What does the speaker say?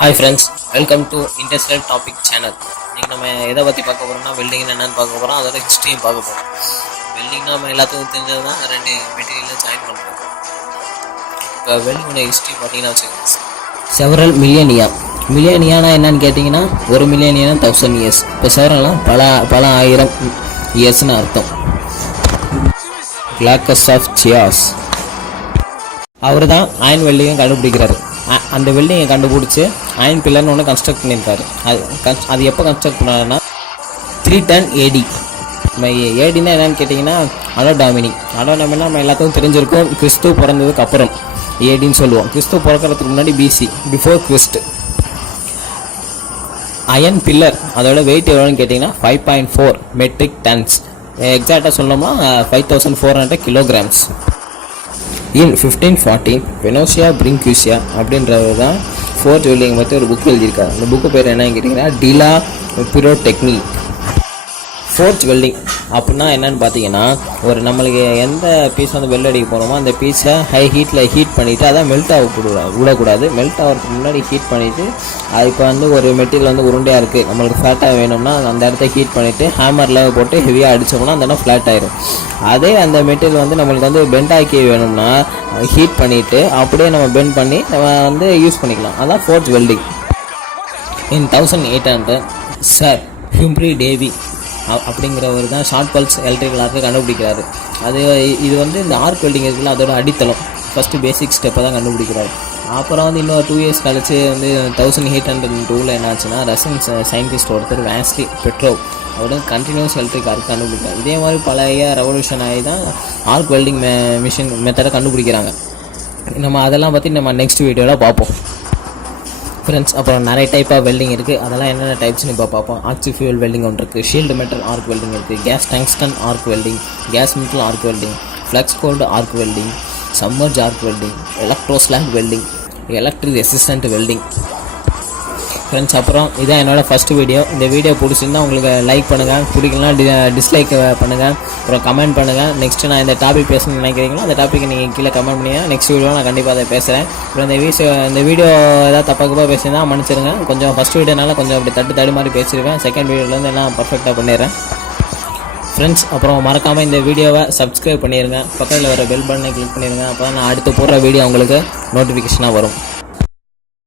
Hi friends, welcome to Industrial Topic Channel. இன்னைக்கு நம்ம எதை பற்றி பார்க்க போகிறோம்னா வெல்டிங் என்னென்னு பார்க்க போகிறோம், அதோட ஹிஸ்ட்ரியும் பார்க்க போகிறோம். வெல்டிங்னா நம்ம எல்லாத்துக்கும் தெரிஞ்சது தான், ரெண்டு மெட்டீரியலில் ஜாயின் பண்ணுறோம். இப்போ வெல்டிங்கோட ஹிஸ்ட்ரி பார்த்தீங்கன்னா வச்சுக்கோங்க, செவரல் மில்லியனியானா என்னன்னு கேட்டிங்கன்னா 1 மில்லியனியா 1000 இயர்ஸ். இப்போ செவரல்லாம் பல ஆயிரம் இயர்ஸ்னு அர்த்தம். கிளாக்கஸ் ஆஃப் சியாஸ் அவர் தான் அயன் வெல்டிங்கை கண்டுபிடிக்கிறாரு. அந்த வெல்டிங்கை கண்டுபிடிச்சி அயன் பில்லர்னு ஒன்று கன்ஸ்ட்ரக்ட் பண்ணியிருக்காரு. அது எப்போ கன்ஸ்ட்ரக்ட் பண்ணாருன்னா 310 AD. ஏடினா என்னன்னு கேட்டிங்கன்னா அலோடாமினி நம்ம எல்லாத்துக்கும் தெரிஞ்சிருக்கும். கிறிஸ்து பிறந்ததுக்கு அப்புறம் ஏடின்னு சொல்லுவோம். கிறிஸ்து பிறக்கிறதுக்கு முன்னாடி BC, before Christ. Iron pillar அதோட வெயிட் எவ்வளோன்னு கேட்டிங்கன்னா 5.4 மெட்ரிக் டன்ஸ். எக்ஸாக்டாக சொல்லணும்னா 5400 kilograms. In 1514 வெனோசியா பிரிங்க்யூசியா அப்படின்றவர் தான் ஃபோர்ஜ் வெல்டிங் பற்றி ஒரு புக் எழுதியிருக்காரு. அந்த புக்கு பேர் என்னன்னு கேட்டிங்கன்னா டிலா பிரோடெக்னிக். ஃபோர்ஜ் வெல்டிங் அப்படின்னா என்னென்னு பார்த்தீங்கன்னா, ஒரு நம்மளுக்கு எந்த பீஸ் வந்து வெல்ட் அடிக்க போகிறோமோ அந்த பீஸை ஹை ஹீட்டில் ஹீட் பண்ணிவிட்டு அதை மெல்ட் விடக்கூடாது. மெல்ட் ஆகிறதுக்கு முன்னாடி ஹீட் பண்ணிவிட்டு, அது இப்போ வந்து ஒரு மெட்டீரியல் வந்து உருண்டையாக இருக்குது, நம்மளுக்கு ஃப்ளாட்டாக வேணும்னா அந்த இடத்த ஹீட் பண்ணிவிட்டு ஹேமரில் போட்டு ஹெவியாக அடித்தோம்னா அந்த இடம் ஃப்ளாட் ஆயிரும். அதே அந்த மெட்டீரியல் வந்து நம்மளுக்கு வந்து பெண்ட் ஆக்கி வேணும்னா ஹீட் பண்ணிவிட்டு அப்படியே நம்ம பெண்ட் பண்ணி நம்ம வந்து யூஸ் பண்ணிக்கலாம். அதான் ஃபோர்ஜ் வெல்டிங். இன் 1800 சார் ஹிம்ப்ரி டேவி அப்படிங்கிறவர் தான் ஷார்ட் பல்ஸ் எலக்ட்ரிக்கல் ஆர்க்கு கண்டுபிடிக்கிறாரு. இது வந்து இந்த ஆர்க் வெல்டிங் இருக்குல்ல, அதோட அடித்தளம் ஃபஸ்ட்டு பேசிக் ஸ்டெப்பை தான் கண்டுபிடிக்கிறாரு. அப்புறம் வந்து இன்னொரு 2 years கழிச்சு வந்து 1802 என்னாச்சுன்னா ரஷ்யன் சயின்டிஸ்ட் ஒருத்தர் வாஸ்லி பெட்ரோவ் அவரோட கண்டினியூஸ் எலக்ட்ரிக் ஆர்க் கண்டுபிடிக்கிறார். இதே மாதிரி பழைய ரெவல்யூஷன் ஆகி தான் ஆர்க் வெல்டிங் மிஷின் மெத்தடை கண்டுபிடிக்கிறாங்க. நம்ம அதெல்லாம் பற்றி நம்ம நெக்ஸ்ட் வீடியோவில் பார்ப்போம் ஃப்ரெண்ட்ஸ். அப்புறம் நிறைய டைப் ஆஃப் வெல்டிங் இருக்குது. அதெல்லாம் என்னென்ன டைப்ஸ்னு இப்போ பார்ப்போம். ஆக்சி ஃபியூல் வெல்டிங் ஒன்று இருக்குது, ஷீல்டு மெட்டல் ஆர்க் வெல்டிங் இருக்குது, gas tungsten arc welding, gas metal arc welding, flux cored arc welding, submerged arc welding, electroslag welding, electric resistant welding friends. அப்புறம் இதான் என்னோடய ஃபஸ்ட் வீடியோ. இந்த வீடியோ பிடிச்சிருந்தால் உங்களுக்கு லைக் பண்ணுங்கள், பிடிக்கலாம் டிஸ்லைக் பண்ணுங்கள், அப்புறம் கமெண்ட் பண்ணுங்கள். நெக்ஸ்ட்டு நான் இந்த டாபிக் பேசணும்னு நினைக்கிறீங்களோ அந்த டாப்பிக்கை நீங்கள் கீழே கமெண்ட் பண்ணிங்கன்னா நெக்ஸ்ட் வீடியோ நான் கண்டிப்பாக அதை பேசுகிறேன். அப்புறம் இந்த வீடியோ ஏதாவது தப்பாக பேசியிருந்தா மன்னிச்சிருங்க. கொஞ்சம் ஃபஸ்ட் வீடியோனால கொஞ்சம் அப்படி தட்டு மாதிரி பேசியிருக்கேன். செகண்ட் வீடியோலேருந்து எல்லாம் பர்ஃபெக்டாக பண்ணிடுறேன் ஃப்ரெண்ட்ஸ். அப்புறம் மறக்காமல் இந்த வீடியோவை சப்ஸ்கிரைப் பண்ணிடுங்க, பக்கத்தில் வர பெல் பட்டனை கிளிக் பண்ணிடுங்க. அப்போ தான் நான் அடுத்து போடுற வீடியோ உங்களுக்கு நோட்டிஃபிகேஷனாக வரும்.